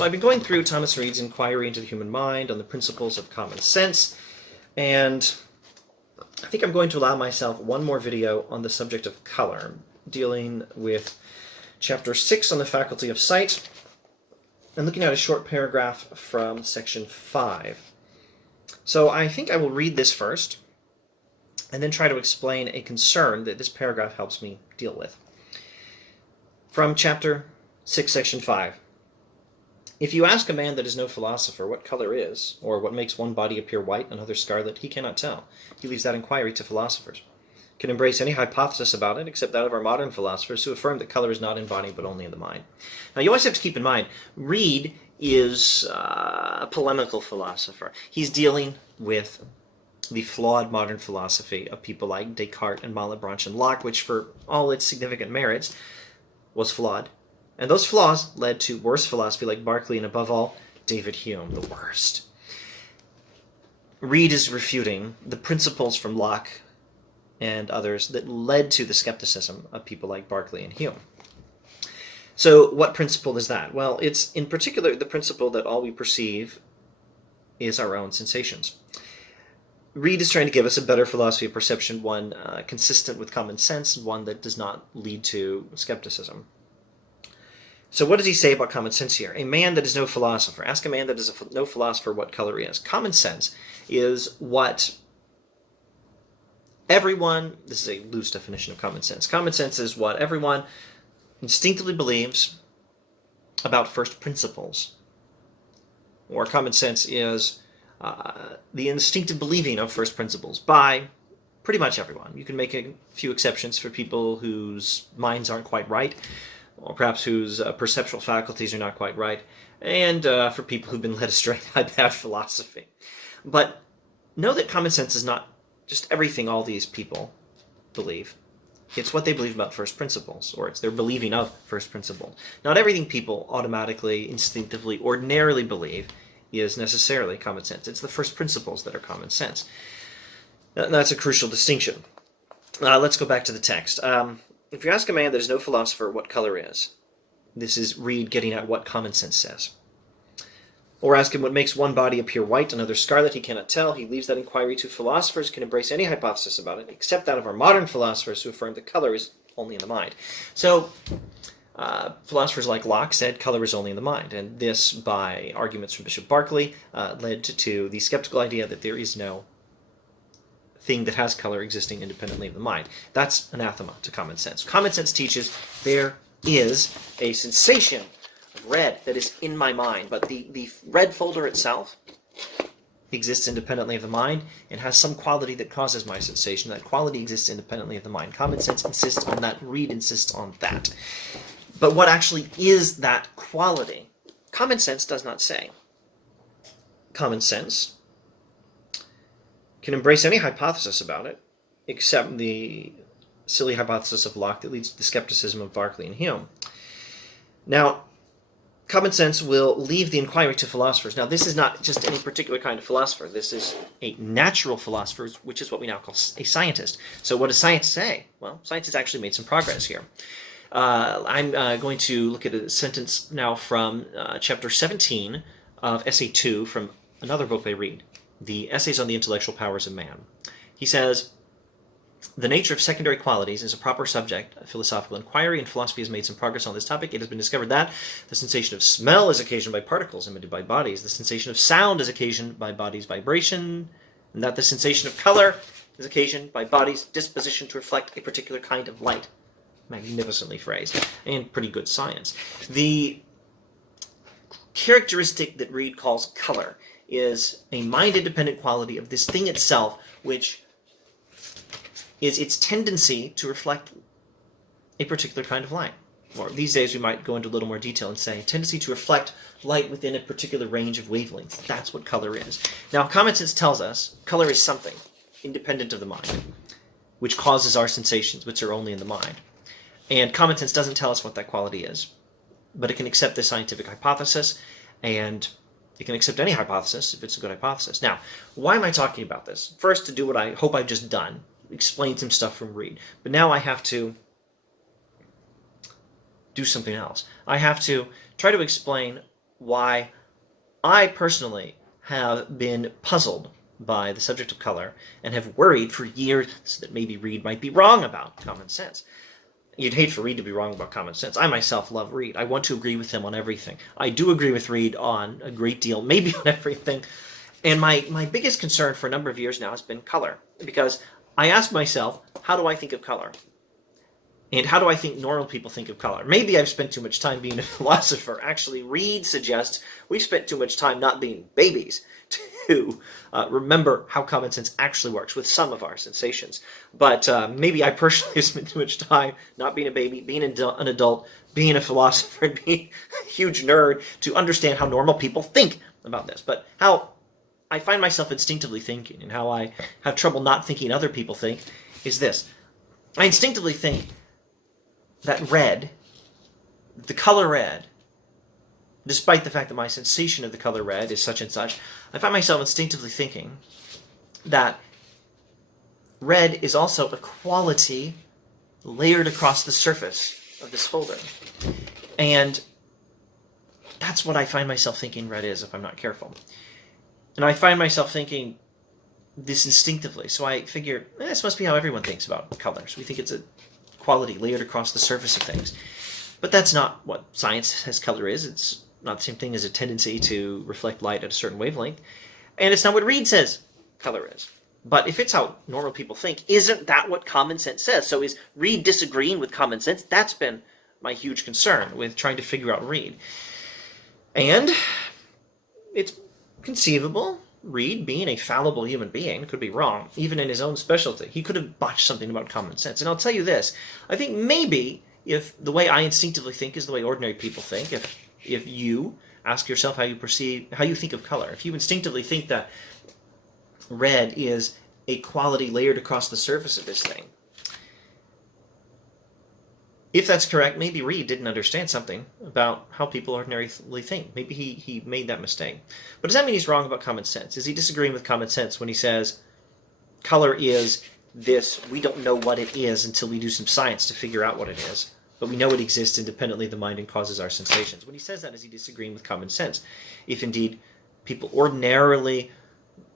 So I've been going through Thomas Reid's Inquiry into the Human Mind on the Principles of Common Sense, and I think I'm going to allow myself one more video on the subject of color, dealing with Chapter 6 on the Faculty of Sight, and looking at a short paragraph from Section 5. So I think I will read this first, and then try to explain a concern that this paragraph helps me deal with. From Chapter 6, Section 5. If you ask a man that is no philosopher what color is, or what makes one body appear white and another scarlet, he cannot tell. He leaves that inquiry to philosophers. Can embrace any hypothesis about it, except that of our modern philosophers, who affirm that color is not in body but only in the mind. Now, you always have to keep in mind, Reid is a polemical philosopher. He's dealing with the flawed modern philosophy of people like Descartes and Malebranche and Locke, which, for all its significant merits, was flawed. And those flaws led to worse philosophy like Berkeley and, above all, David Hume, the worst. Reid is refuting the principles from Locke and others that led to the skepticism of people like Berkeley and Hume. So what principle is that? Well, it's in particular the principle that all we perceive is our own sensations. Reid is trying to give us a better philosophy of perception, one consistent with common sense, one that does not lead to skepticism. So what does he say about common sense here? A man that is no philosopher. Ask a man that is no philosopher what color is. Common sense is what everyone, this is a loose definition of common sense. Common sense is what everyone instinctively believes about first principles. Or common sense is the instinctive believing of first principles by pretty much everyone. You can make a few exceptions for people whose minds aren't quite right, or perhaps whose perceptual faculties are not quite right, and for people who've been led astray by bad philosophy. But know that common sense is not just everything all these people believe. It's what they believe about first principles, or it's their believing of first principles. Not everything people automatically, instinctively, ordinarily believe is necessarily common sense. It's the first principles that are common sense. That's a crucial distinction. Let's go back to the text. If you ask a man that is no philosopher what color is, this is Reid getting at what common sense says. Or ask him what makes one body appear white, another scarlet, he cannot tell. He leaves that inquiry to philosophers, can embrace any hypothesis about it, except that of our modern philosophers who affirm that color is only in the mind. So, philosophers like Locke said color is only in the mind, and this, by arguments from Bishop Berkeley, led to the skeptical idea that there is no thing that has color existing independently of the mind. That's anathema to common sense. Common sense teaches there is a sensation of red that is in my mind, but the red folder itself exists independently of the mind and has some quality that causes my sensation. That quality exists independently of the mind. Common sense insists on that. Reid insists on that. But what actually is that quality? Common sense does not say. Common sense can embrace any hypothesis about it, except the silly hypothesis of Locke that leads to the skepticism of Berkeley and Hume. Now, common sense will leave the inquiry to philosophers. Now, this is not just any particular kind of philosopher. This is a natural philosopher, which is what we now call a scientist. So what does science say? Well, science has actually made some progress here. I'm going to look at a sentence now from Chapter 17 of Essay 2 from another book by Reid, the Essays on the Intellectual Powers of Man. He says, the nature of secondary qualities is a proper subject of philosophical inquiry, and philosophy has made some progress on this topic. It has been discovered that the sensation of smell is occasioned by particles emitted by bodies, the sensation of sound is occasioned by bodies' vibration, and that the sensation of color is occasioned by bodies' disposition to reflect a particular kind of light. Magnificently phrased, and pretty good science. The characteristic that Reid calls color is a mind-independent quality of this thing itself, which is its tendency to reflect a particular kind of light. Or these days we might go into a little more detail and say, tendency to reflect light within a particular range of wavelengths. That's what color is. Now, common sense tells us color is something independent of the mind, which causes our sensations, which are only in the mind. And common sense doesn't tell us what that quality is, but it can accept this scientific hypothesis, and it can accept any hypothesis if it's a good hypothesis. Now, why am I talking about this? First, to do what I hope I've just done, explain some stuff from Reid. But now I have to do something else. I have to try to explain why I personally have been puzzled by the subject of color and have worried for years that maybe Reid might be wrong about common sense. You'd hate for Reid to be wrong about common sense. I myself love Reid. I want to agree with him on everything. I do agree with Reid on a great deal, maybe on everything. And my biggest concern for a number of years now has been color, because I ask myself, how do I think of color? And how do I think normal people think of color? Maybe I've spent too much time being a philosopher. Actually, Reid suggests we've spent too much time not being babies to remember how common sense actually works with some of our sensations. But maybe I personally have spent too much time not being a baby, being an adult, being a philosopher, and being a huge nerd to understand how normal people think about this. But how I find myself instinctively thinking, and how I have trouble not thinking other people think, is this. I instinctively think that red, the color red, despite the fact that my sensation of the color red is such and such, I find myself instinctively thinking that red is also a quality layered across the surface of this folder. And that's what I find myself thinking red is if I'm not careful. And I find myself thinking this instinctively. So I figure, this must be how everyone thinks about colors. We think it's a quality layered across the surface of things. But that's not what science says color is. It's not the same thing as a tendency to reflect light at a certain wavelength. And it's not what Reid says color is. But if it's how normal people think, isn't that what common sense says? So is Reid disagreeing with common sense? That's been my huge concern with trying to figure out Reid. And it's conceivable Reid, being a fallible human being, could be wrong, even in his own specialty. He could have botched something about common sense. And I'll tell you this, I think maybe if the way I instinctively think is the way ordinary people think, if you ask yourself how you think of color, if you instinctively think that red is a quality layered across the surface of this thing, if that's correct, maybe Reid didn't understand something about how people ordinarily think. Maybe he made that mistake. But does that mean he's wrong about common sense? Is he disagreeing with common sense when he says color is this, we don't know what it is until we do some science to figure out what it is, but we know it exists independently of the mind and causes our sensations? When he says that, is he disagreeing with common sense? If indeed people ordinarily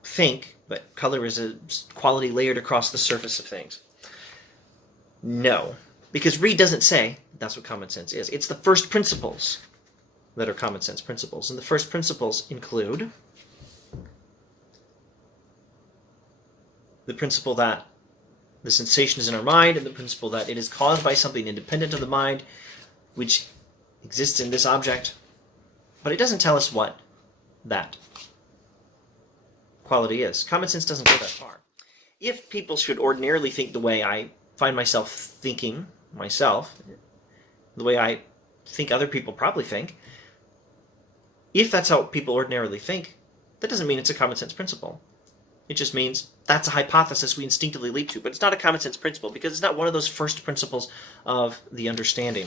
think that color is a quality layered across the surface of things. No. Because Reid doesn't say that's what common sense is. It's the first principles that are common sense principles. And the first principles include the principle that the sensation is in our mind, and the principle that it is caused by something independent of the mind, which exists in this object. But it doesn't tell us what that quality is. Common sense doesn't go that far. If people should ordinarily think the way I find myself thinking myself, the way I think other people probably think, if that's how people ordinarily think, that doesn't mean it's a common sense principle. It just means that's a hypothesis we instinctively leap to, but it's not a common sense principle because it's not one of those first principles of the understanding.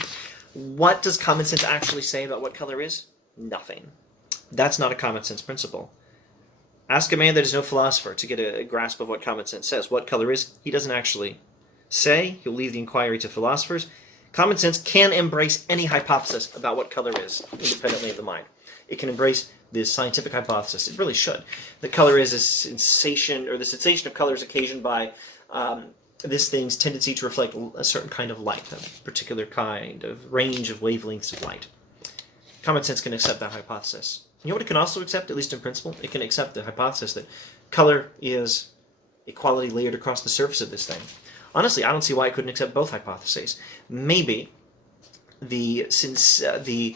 What does common sense actually say about what color is? Nothing. That's not a common sense principle. Ask a man that is no philosopher to get a grasp of what common sense says. What color is? He doesn't actually say. He'll leave the inquiry to philosophers. Common sense can embrace any hypothesis about what color is, independently of the mind. It can embrace this scientific hypothesis. It really should. That color is a sensation, or the sensation of color is occasioned by this thing's tendency to reflect a certain kind of light, a particular kind of range of wavelengths of light. Common sense can accept that hypothesis. You know what it can also accept, at least in principle? It can accept the hypothesis that color is a quality layered across the surface of this thing. Honestly, I don't see why I couldn't accept both hypotheses. Maybe since the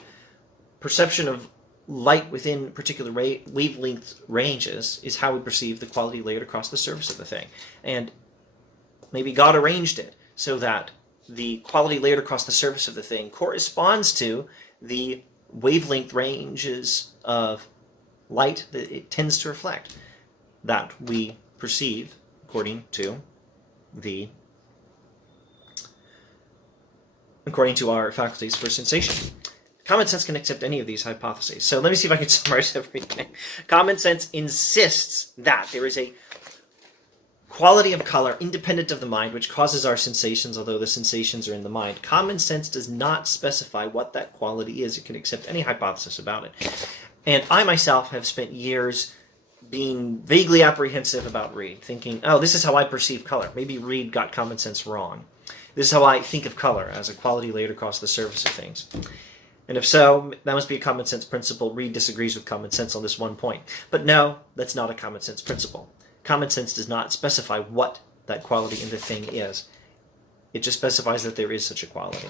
perception of light within particular wavelength ranges is how we perceive the quality layered across the surface of the thing. And maybe God arranged it so that the quality layered across the surface of the thing corresponds to the wavelength ranges of light that it tends to reflect, that we perceive according to our faculties for sensation. Common sense can accept any of these hypotheses. So let me see if I can summarize everything. Common sense insists that there is a quality of color independent of the mind, which causes our sensations, although the sensations are in the mind. Common sense does not specify what that quality is. It can accept any hypothesis about it. And I myself have spent years being vaguely apprehensive about Reid, thinking, oh, this is how I perceive color. Maybe Reid got common sense wrong. This is how I think of color, as a quality laid across the surface of things. And if so, that must be a common sense principle. Reid disagrees with common sense on this one point. But no, that's not a common sense principle. Common sense does not specify what that quality in the thing is. It just specifies that there is such a quality.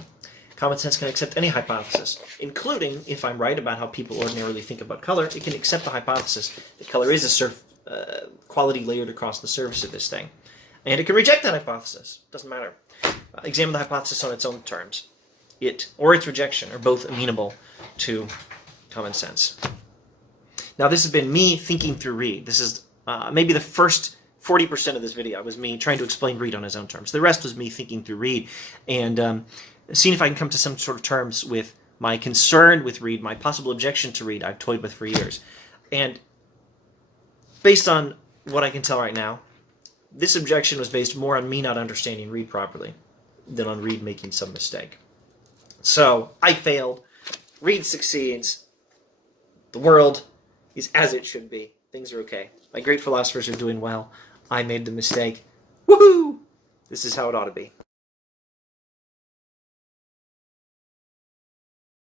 Common sense can accept any hypothesis, including, if I'm right about how people ordinarily think about color, it can accept the hypothesis that color is a quality layered across the surface of this thing. And it can reject that hypothesis. Doesn't matter. Examine the hypothesis on its own terms. It or its rejection are both amenable to common sense. Now, this has been me thinking through Reid. This is maybe the first 40% of this video was me trying to explain Reid on his own terms. The rest was me thinking through Reid and seeing if I can come to some sort of terms with my concern with Reid, my possible objection to Reid I've toyed with for years. And based on what I can tell right now, this objection was based more on me not understanding Reid properly than on Reid making some mistake. So, I failed. Reid succeeds. The world is as it should be. Things are okay. My great philosophers are doing well. I made the mistake. Woohoo! This is how it ought to be.